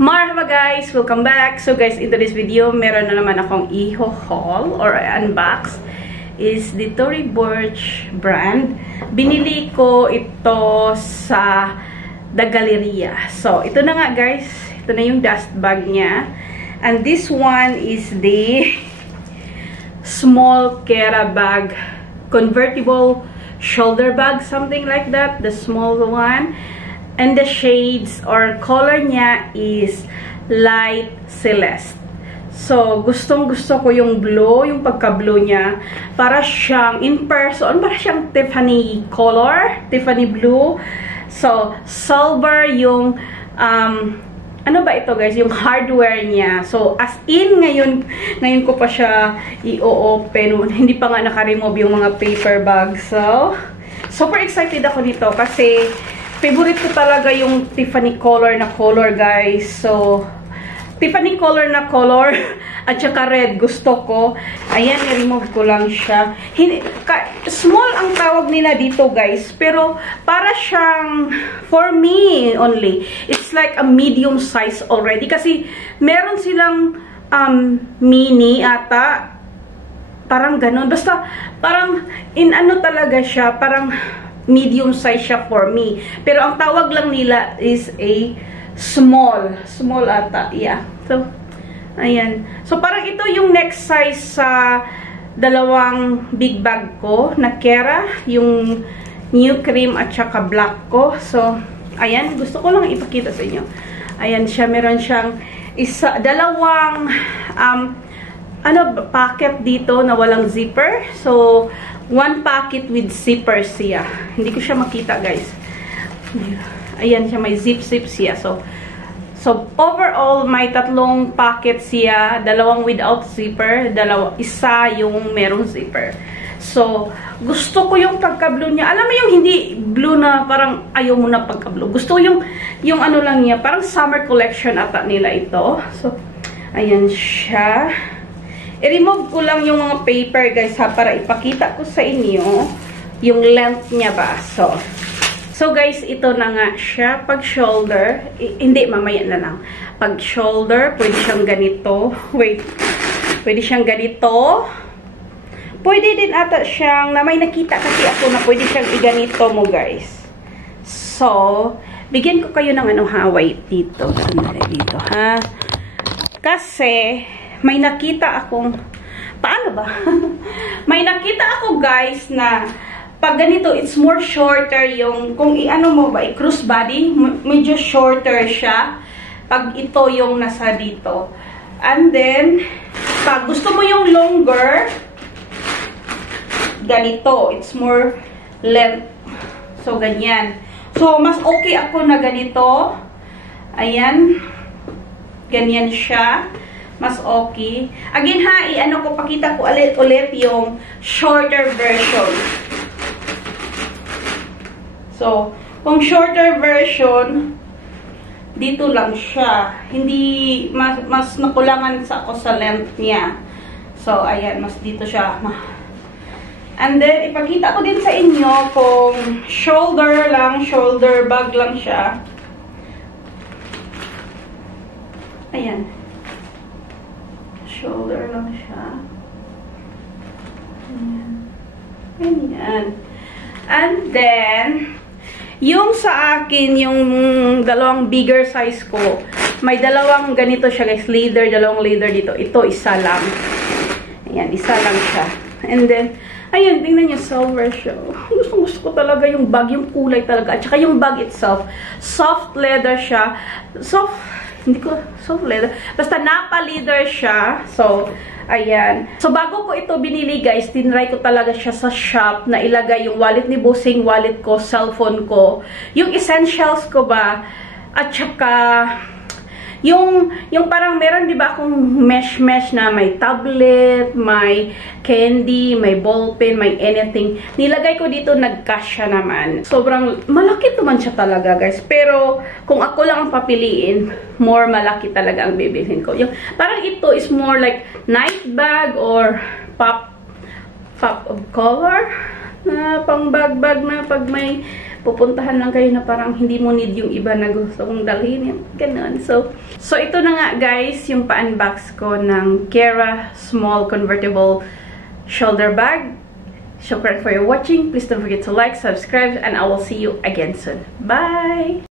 Marhaba guys! Welcome back! So guys, in today's video, meron na naman akong i-haul or unbox is the Tory Burch brand. Binili ko ito sa The Galleria. So, ito na nga guys. Ito na yung dust bag niya. And this one is the small Kera bag. Convertible shoulder bag. Something like that. The small one. And the shades or color niya is light celeste. So, gustong-gusto ko yung blue, yung pagka-blue niya. Para siyang, in person, para siyang Tiffany color, Tiffany blue. So, silver yung, ano ba ito guys? Yung hardware niya. So, as in, ngayon ko pa siya i-open. Hindi pa nga naka-remove yung mga paper bag. So, super excited ako dito kasi favorite ko talaga yung Tiffany color na color, guys. So, Tiffany color na color at saka red gusto ko. Ayan, i-remove ko lang siya. Small ang tawag nila dito, guys. Pero, para siyang, for me only, it's like a medium size already. Kasi, meron silang mini ata. Parang ganun. Basta, parang, in ano talaga siya, parang medium size siya for me. Pero ang tawag lang nila is a small. Small ata. Yeah. So, ayan. So, parang ito yung next size sa dalawang big bag ko na Kera. Yung new cream at saka black ko. So, ayan. Gusto ko lang ipakita sa inyo. Ayan siya. Meron siyang dalawang packet dito na walang zipper. So, one packet with zipper siya. Hindi ko siya makita, guys. Ayan siya, may zip siya. So overall, may tatlong packet siya. Dalawang without zipper. Isa yung merong zipper. So, gusto ko yung pagka-blue niya. Alam mo yung hindi blue na parang ayaw mo na pagka-blue. Gusto ko yung ano lang niya. Parang summer collection ata nila ito. So, ayan siya. I-remove ko lang yung mga paper, guys, ha, para ipakita ko sa inyo yung length niya ba. So guys, ito na nga siya. Pag shoulder, hindi, mamaya na lang. Pag shoulder, pwede siyang ganito. Wait. Pwede siyang ganito. Pwede din ata siyang, na may nakita kasi ako na pwede siyang iganito mo, guys. So, bigyan ko kayo ng wait dito. Sandali dito, ha. Kasi may nakita akong, paano ba? May nakita ako, guys, na pag ganito, it's more shorter yung, kung i-ano mo ba, i-cross body, medyo shorter siya. Pag ito yung nasa dito. And then, pag gusto mo yung longer, ganito, it's more length. So, ganyan. So, mas okay ako na ganito. Ayan. Ganyan siya. Mas okay. Again ha, i-ano ko, pakita ko ulit yung shorter version. So, kung shorter version, dito lang siya. Hindi, mas nakulangan ako sa length niya. So, ayan, mas dito siya. And then, ipakita ko din sa inyo kung shoulder bag lang siya. Ayan. Shoulder lang siya. Ayan. Ayan. And then, yung sa akin, yung dalawang bigger size ko, may dalawang ganito siya guys, leather, dalawang leather dito. Ito, isa lang. Ayan, isa lang siya. And then, ayan, tingnan niyo, silver siya. Gusto ko talaga yung bag, yung kulay talaga. At saka yung bag itself, soft leather siya. Soft leather. Basta napa leather siya. So, ayan. So, bago ko ito binili, guys, tinry ko talaga siya sa shop na ilagay yung wallet ni Bossing, wallet ko, cellphone ko. Yung essentials ko ba, at saka yung parang meron, di ba, akong mesh na may tablet, may candy, may ballpen, may anything. Nilagay ko dito, nagkasya naman. Sobrang malaki naman siya talaga, guys. Pero, kung ako lang ang papiliin, more malaki talaga ang bibilhin ko. Yung, parang ito is more like night bag or pop of color. Na pang bag na pag may pupuntahan lang kayo na parang hindi mo need yung iba na gusto kong dalhin. Yung ganun. So ito na nga guys, yung pa-unbox ko ng Kera Small Convertible Shoulder Bag. Shukran for your watching. Please don't forget to like, subscribe, and I will see you again soon. Bye!